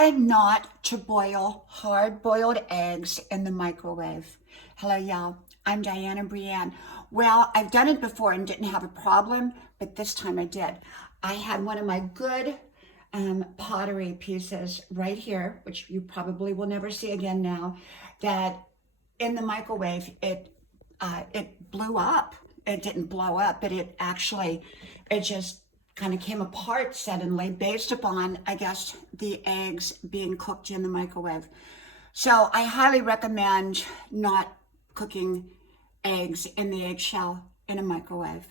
Try not to boil hard-boiled eggs in the microwave. Hello, y'all. I'm Diana Brienne. Well, I've done it before and didn't have a problem, but this time I did. I had one of my good pottery pieces right here, which you probably will never see again now, that in the microwave, it blew up. It didn't blow up, but it just kind of came apart suddenly based upon, I guess, the eggs being cooked in the microwave. So I highly recommend not cooking eggs in the eggshell in a microwave.